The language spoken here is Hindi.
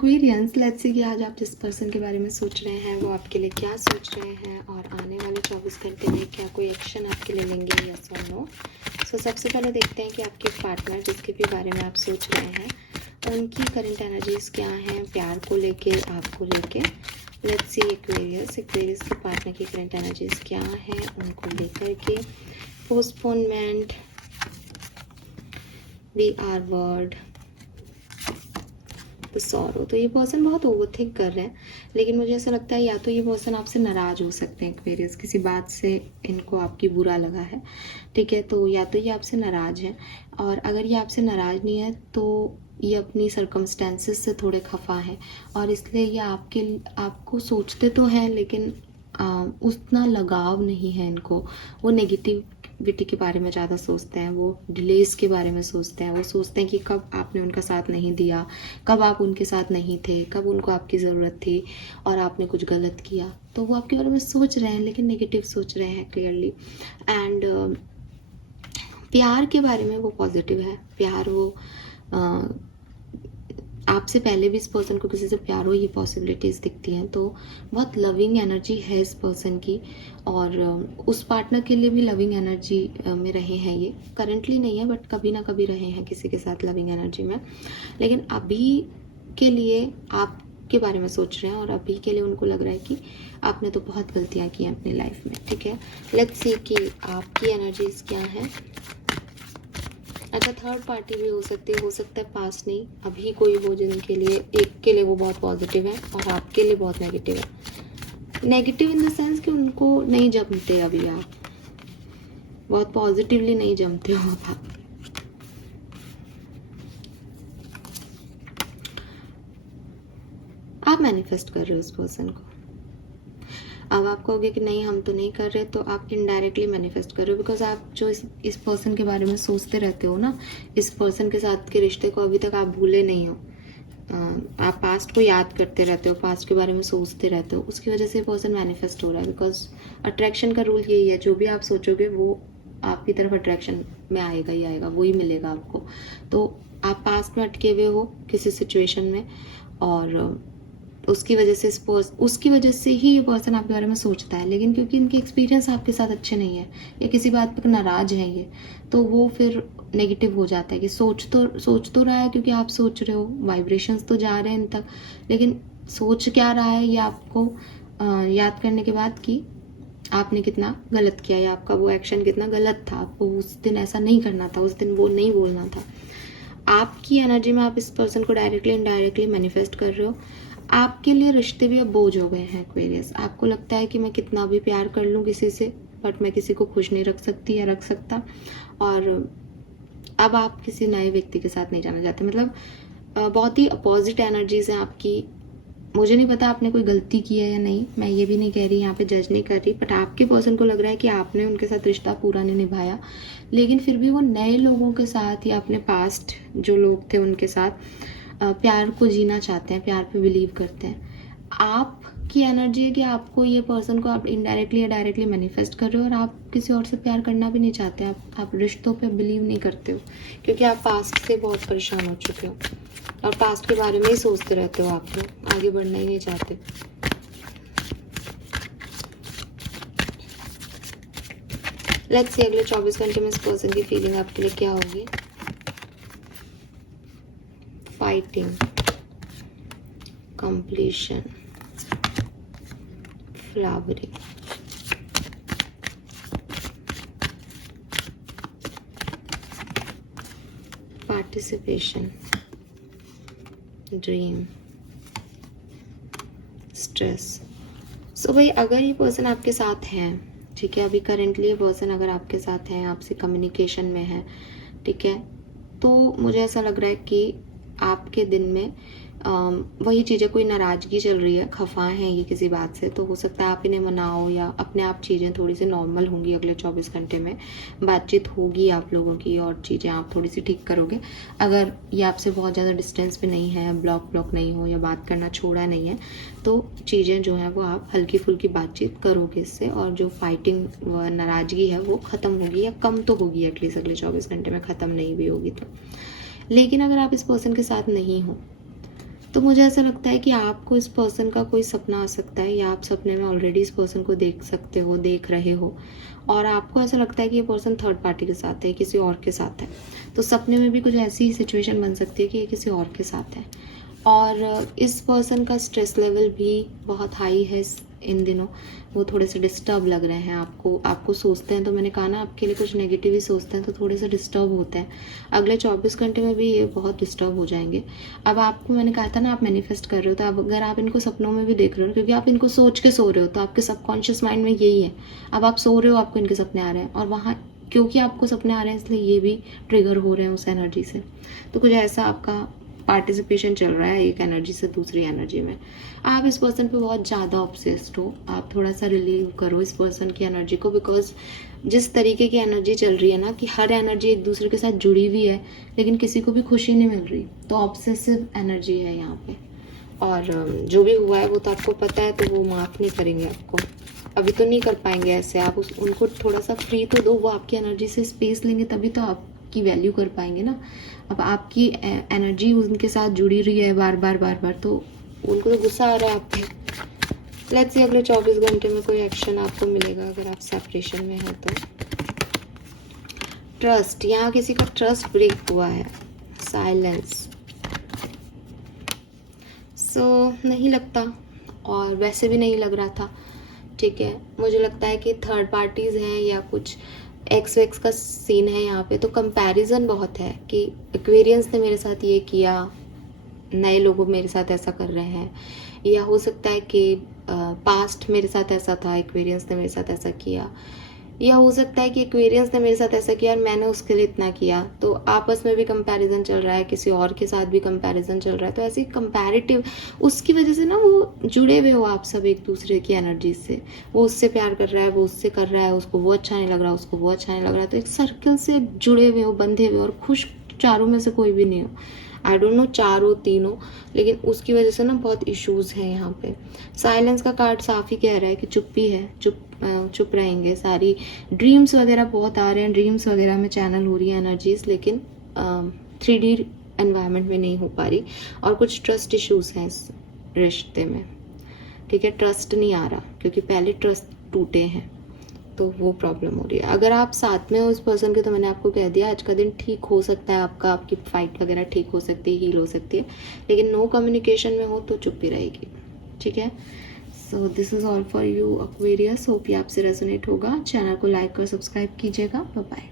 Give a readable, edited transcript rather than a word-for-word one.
एक्वेरियंस, लेट्स सी कि आज आप जिस पर्सन के बारे में सोच रहे हैं वो आपके लिए क्या सोच रहे हैं और आने वाले 24 घंटे में क्या कोई एक्शन आपके लिए लेंगे, यस और नो। सो सबसे पहले देखते हैं कि आपके पार्टनर जिसके भी बारे में आप सोच रहे हैं उनकी करंट एनर्जीज क्या हैं प्यार को लेके, आपको लेके। लेट्स सी एक्वेरियस के पार्टनर की करंट एनर्जीज क्या हैं उनको लेकर के। Postponement, we are word, the sorrow. तो ये पर्सन बहुत ओवरथिंक कर रहे हैं, लेकिन मुझे ऐसा लगता है या तो ये पर्सन आपसे नाराज़ हो सकते हैं एक्वेरियस, किसी बात से इनको आपकी बुरा लगा है, ठीक है। तो या तो ये आपसे नाराज़ है, और अगर ये आपसे नाराज़ नहीं है तो ये अपनी सर्कमस्टेंसेस से थोड़े खफा है, और इसलिए ये आपको सोचते तो हैं लेकिन उतना लगाव नहीं है इनको। वो नेगेटिविटी के बारे में ज़्यादा सोचते हैं, वो डिलेस के बारे में सोचते हैं, वो सोचते हैं कि कब आपने उनका साथ नहीं दिया, कब आप उनके साथ नहीं थे, कब उनको आपकी ज़रूरत थी और आपने कुछ गलत किया। तो वो आपके बारे में सोच रहे हैं लेकिन नेगेटिव सोच रहे हैं क्लियरली। एंड प्यार के बारे में वो पॉजिटिव है। प्यार वो आपसे पहले भी इस पर्सन को किसी से प्यार हो, ये पॉसिबिलिटीज़ दिखती हैं। तो बहुत लविंग एनर्जी है इस पर्सन की, और उस पार्टनर के लिए भी लविंग एनर्जी में रहे हैं। ये करंटली नहीं है बट कभी ना कभी रहे हैं किसी के साथ लविंग एनर्जी में। लेकिन अभी के लिए आपके बारे में सोच रहे हैं, और अभी के लिए उनको लग रहा है कि आपने तो बहुत गलतियाँ की हैं अपनी लाइफ में, ठीक है। लेट्स सी कि आपकी एनर्जीज क्या हैं। अच्छा, थर्ड पार्टी भी हो सकता है पास नहीं, अभी कोई हो जिनके लिए, एक के लिए वो बहुत पॉजिटिव है और आपके लिए बहुत नेगेटिव है। नेगेटिव इन द सेंस कि उनको नहीं जमते अभी आप, बहुत पॉजिटिवली नहीं जमते हो आप। आप मैनिफेस्ट कर रहे हो इस पर्सन को। अब आप कहोगे कि नहीं हम तो नहीं कर रहे, तो आप इनडायरेक्टली मैनिफेस्ट कर रहे हो, बिकॉज आप जो इस पर्सन के बारे में सोचते रहते हो ना, इस पर्सन के साथ के रिश्ते को अभी तक आप भूले नहीं हो। आप पास्ट को याद करते रहते हो, पास्ट के बारे में सोचते रहते हो, उसकी वजह से पर्सन मैनिफेस्ट हो रहा है। बिकॉज अट्रैक्शन का रूल यही है, जो भी आप सोचोगे वो आपकी तरफ अट्रैक्शन में आएगा ही आएगा, वो ही मिलेगा आपको। तो आप पास्ट में अटके हुए हो किसी सिचुएशन में, और उसकी वजह से ही ये पर्सन आपके बारे में सोचता है। लेकिन क्योंकि इनके एक्सपीरियंस आपके साथ अच्छे नहीं है या किसी बात पर नाराज है ये, तो वो फिर नेगेटिव हो जाता है कि सोच तो रहा है, क्योंकि आप सोच रहे हो, वाइब्रेशंस तो जा रहे हैं इन तक, लेकिन सोच क्या रहा है ये आपको याद करने के बाद कि आपने कितना गलत किया या आपका वो एक्शन कितना गलत था, आपको उस दिन ऐसा नहीं करना था, उस दिन वो नहीं बोलना था। आपकी एनर्जी में आप इस पर्सन को डायरेक्टली इनडायरेक्टली मैनिफेस्ट कर रहे हो। आपके लिए रिश्ते भी अब बोझ हो गए हैं एक्वेरियस। आपको लगता है कि मैं कितना भी प्यार कर लूँ किसी से, बट मैं किसी को खुश नहीं रख सकती या रख सकता, और अब आप किसी नए व्यक्ति के साथ नहीं जाना चाहते। मतलब बहुत ही अपोजिट एनर्जीज हैं आपकी। मुझे नहीं पता आपने कोई गलती की है या नहीं, मैं ये भी नहीं कह रही, यहाँ पे जज नहीं कर रही, बट आपके पर्सन को लग रहा है कि आपने उनके साथ रिश्ता पूरा नहीं निभाया, लेकिन फिर भी वो नए लोगों के साथ या अपने पास्ट जो लोग थे उनके साथ प्यार को जीना चाहते हैं, प्यार पे बिलीव करते हैं। आपकी एनर्जी है कि आपको ये पर्सन को आप इनडायरेक्टली या डायरेक्टली मैनिफेस्ट कर रहे हो, और आप किसी और से प्यार करना भी नहीं चाहते। आप रिश्तों पे बिलीव नहीं करते हो, क्योंकि आप पास्ट से बहुत परेशान हो चुके हो और पास्ट के बारे में ही सोचते रहते हो, आप लोग आगे बढ़ना ही नहीं चाहते। लेट्स सी अगले 24 घंटे में इस पर्सन की फीलिंग आपके लिए क्या होगी। Fighting, completion, flowering, participation, dream, stress. So भाई, अगर ये पर्सन आपके साथ है, ठीक है, अभी करेंटली ये पर्सन अगर आपके साथ है, आपसे कम्युनिकेशन में है, ठीक है, तो मुझे ऐसा लग रहा है कि आपके दिन में वही चीज़ें, कोई नाराज़गी चल रही है, खफा है ये किसी बात से, तो हो सकता है आप इन्हें मनाओ या अपने आप चीज़ें थोड़ी सी नॉर्मल होंगी अगले 24 घंटे में, बातचीत होगी आप लोगों की और चीज़ें आप थोड़ी सी ठीक करोगे। अगर ये आपसे बहुत ज़्यादा डिस्टेंस पे नहीं है, ब्लॉक नहीं हो या बात करना छोड़ा नहीं है, तो चीज़ें जो हैं वो आप हल्की फुल्की बातचीत करोगे इससे, और जो फाइटिंग नाराज़गी है वो ख़त्म होगी या कम तो होगी एटलीस्ट अगले 24 घंटे में, ख़त्म नहीं भी होगी तो। लेकिन अगर आप इस पर्सन के साथ नहीं हो, तो मुझे ऐसा लगता है कि आपको इस पर्सन का कोई सपना आ सकता है, या आप सपने में ऑलरेडी इस पर्सन को देख सकते हो, देख रहे हो, और आपको ऐसा लगता है कि ये पर्सन थर्ड पार्टी के साथ है, किसी और के साथ है। तो सपने में भी कुछ ऐसी सिचुएशन बन सकती है कि ये किसी और के साथ है। और इस पर्सन का स्ट्रेस लेवल भी बहुत हाई है इन दिनों। वो थोड़े से डिस्टर्ब लग रहे हैं आपको सोचते हैं, तो मैंने कहा ना आपके लिए कुछ नेगेटिव ही सोचते हैं, तो थोड़े से डिस्टर्ब होते हैं। अगले 24 घंटे में भी ये बहुत डिस्टर्ब हो जाएंगे। अब आपको मैंने कहा था ना आप मैनिफेस्ट कर रहे हो, तो अब अगर आप इनको सपनों में भी देख रहे हो, क्योंकि आप इनको सोच के सो रहे हो, तो आपके सबकॉन्शियस माइंड में यही है। अब आप सो रहे हो, आपको इनके सपने आ रहे हैं, और वहाँ क्योंकि आपको सपने आ रहे हैं इसलिए ये भी ट्रिगर हो रहे हैं उस एनर्जी से। तो कुछ ऐसा आपका पार्टिसिपेशन चल रहा है एक एनर्जी से दूसरी एनर्जी में। आप इस पर्सन पे बहुत ज़्यादा ऑब्सेस्ड हो। आप थोड़ा सा रिलीव करो इस पर्सन की एनर्जी को, बिकॉज जिस तरीके की एनर्जी चल रही है ना, कि हर एनर्जी एक दूसरे के साथ जुड़ी हुई है, लेकिन किसी को भी खुशी नहीं मिल रही, तो ऑब्सेसिव एनर्जी है यहाँ पे। और जो भी हुआ है वो तो आपको पता है, तो वो माफ़ नहीं करेंगे आपको। अभी तो नहीं कर पाएंगे ऐसे। आप उनको थोड़ा सा फ्री तो दो, वो आपकी एनर्जी से स्पेस लेंगे, तभी तो आपकी वैल्यू कर पाएंगे ना। अब आपकी एनर्जी उनके साथ जुड़ी रही है बार बार, तो उनको तो गुस्सा आ रहा है आप पे। लेट्स सी अगले 24 घंटे में कोई एक्शन आपको मिलेगा अगर आप सेपरेशन में हैं तो। ट्रस्ट, यहाँ किसी का ट्रस्ट ब्रेक हुआ है। साइलेंस, नहीं लगता, और वैसे भी नहीं लग रहा था, ठीक है। मुझे लगता है कि थर्ड पार्टीज़ हैं या कुछ एक्स का सीन है यहाँ पे। तो कंपैरिजन बहुत है कि एक्वेरियंस ने मेरे साथ ये किया, नए लोग मेरे साथ ऐसा कर रहे हैं, या हो सकता है कि पास्ट मेरे साथ ऐसा था, एक्वेरियंस ने मेरे साथ ऐसा किया, या हो सकता है कि एक्वेरियंस ने मेरे साथ ऐसा किया और मैंने उसके लिए इतना किया। तो आपस में भी कंपैरिजन चल रहा है, किसी और के साथ भी कंपैरिजन चल रहा है। तो ऐसी कंपैरेटिव, उसकी वजह से ना वो जुड़े हुए हो आप सब एक दूसरे की एनर्जी से। वो उससे प्यार कर रहा है, वो उससे कर रहा है, उसको वो अच्छा नहीं लग रहा, उसको वो अच्छा नहीं लग रहा। तो एक सर्कल से जुड़े हुए हो, बंधे हुए, और खुश चारों में से कोई भी नहीं हो। आई डोंट नो चारों तीनों, लेकिन उसकी वजह से ना बहुत इश्यूज हैं यहाँ पे। साइलेंस का कार्ड साफ ही कह रहा है कि चुप्पी है, चुप रहेंगे। सारी ड्रीम्स वगैरह बहुत आ रहे हैं, ड्रीम्स वगैरह में चैनल हो रही है एनर्जीज, लेकिन 3D एनवायरनमेंट में नहीं हो पा रही। और कुछ ट्रस्ट इश्यूज हैं इस रिश्ते में, ठीक है। ट्रस्ट नहीं आ रहा क्योंकि पहले ट्रस्ट टूटे हैं, तो वो प्रॉब्लम हो रही है। अगर आप साथ में हो इस पर्सन के, तो मैंने आपको कह दिया आज का दिन ठीक हो सकता है आपका, आपकी फाइट वगैरह ठीक हो सकती है, हील हो सकती है। लेकिन नो कम्युनिकेशन में हो तो चुप ही रहेगी, ठीक है। So this is all for you Aquarius. Hope ये आपसे रेजोनेट होगा। चैनल को लाइक और सब्सक्राइब कीजिएगा। Bye bye.